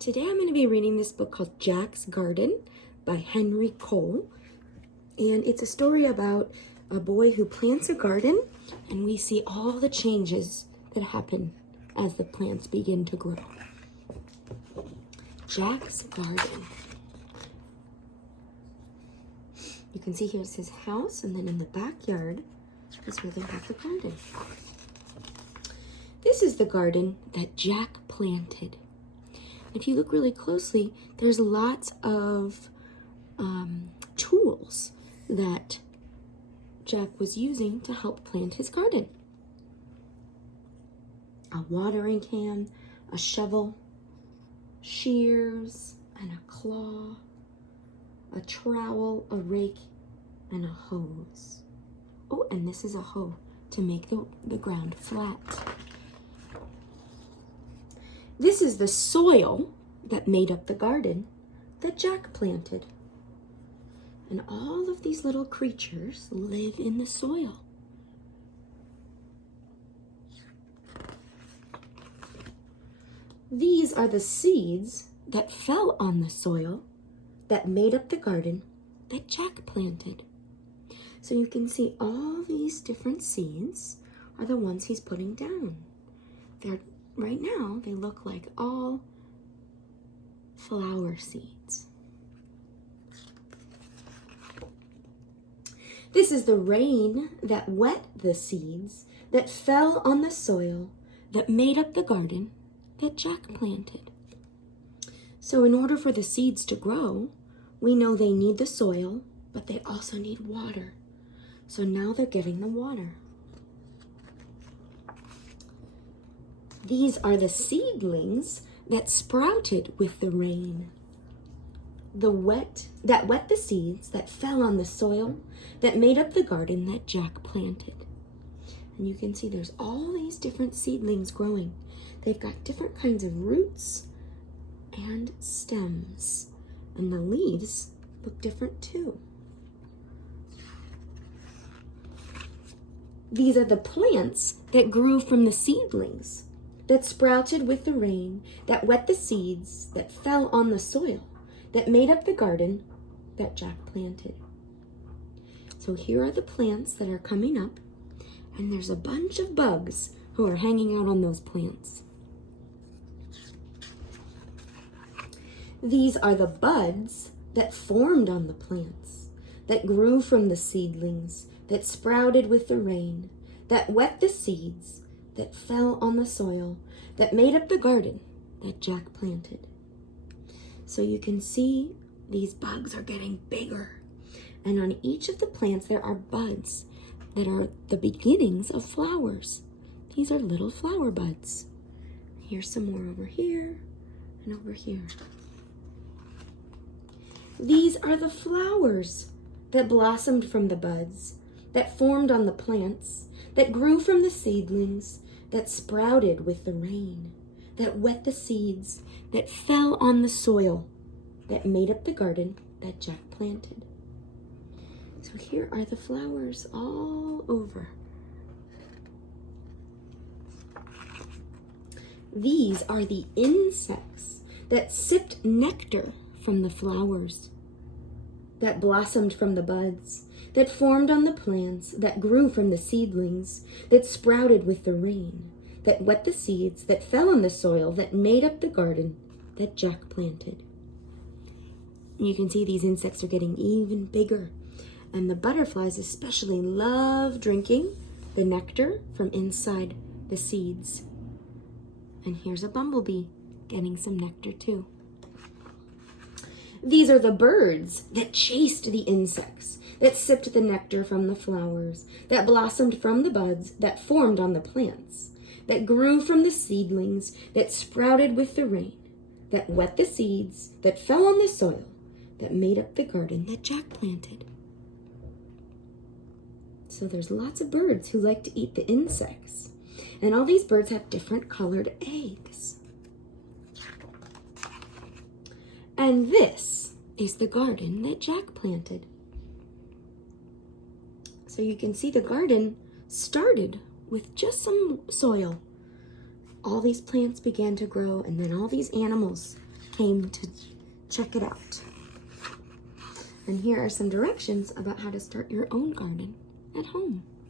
Today I'm going to be reading this book called Jack's Garden by Henry Cole. And it's a story about a boy who plants a garden, and we see all the changes that happen as the plants begin to grow. Jack's Garden. You can see here's his house, and then in the backyard is where they have the garden. This is the garden that Jack planted. If you look really closely, there's lots of tools that Jack was using to help plant his garden. A watering can, a shovel, shears, and a claw, a trowel, a rake, and a hose. Oh, and this is a hoe to make the ground flat. This is the soil that made up the garden that Jack planted. And all of these little creatures live in the soil. These are the seeds that fell on the soil that made up the garden that Jack planted. So you can see all these different seeds are the ones he's putting down. Right now, they look like all flower seeds. This is the rain that wet the seeds that fell on the soil that made up the garden that Jack planted. So in order for the seeds to grow, we know they need the soil, but they also need water. So now they're getting the water. These are the seedlings that sprouted with the rain. That wet the seeds that fell on the soil that made up the garden that Jack planted. And you can see there's all these different seedlings growing. They've got different kinds of roots and stems. And the leaves look different too. These are the plants that grew from the seedlings that sprouted with the rain, that wet the seeds, that fell on the soil, that made up the garden that Jack planted. So here are the plants that are coming up, and there's a bunch of bugs who are hanging out on those plants. These are the buds that formed on the plants, that grew from the seedlings, that sprouted with the rain, that wet the seeds, that fell on the soil, that made up the garden that Jack planted. So you can see these bugs are getting bigger. And on each of the plants there are buds that are the beginnings of flowers. These are little flower buds. Here's some more over here and over here. These are the flowers that blossomed from the buds, that formed on the plants, that grew from the seedlings, that sprouted with the rain, that wet the seeds, that fell on the soil, that made up the garden that Jack planted. So here are the flowers all over. These are the insects that sipped nectar from the flowers, that blossomed from the buds, that formed on the plants, that grew from the seedlings, that sprouted with the rain, that wet the seeds, that fell on the soil, that made up the garden that Jack planted. And you can see these insects are getting even bigger, and the butterflies especially love drinking the nectar from inside the seeds. And here's a bumblebee getting some nectar too. These are the birds that chased the insects, that sipped the nectar from the flowers, that blossomed from the buds, that formed on the plants, that grew from the seedlings, that sprouted with the rain, that wet the seeds, that fell on the soil, that made up the garden that Jack planted. So there's lots of birds who like to eat the insects, and all these birds have different colored eggs. And this is the garden that Jack planted. So you can see the garden started with just some soil. All these plants began to grow, and then all these animals came to check it out. And here are some directions about how to start your own garden at home.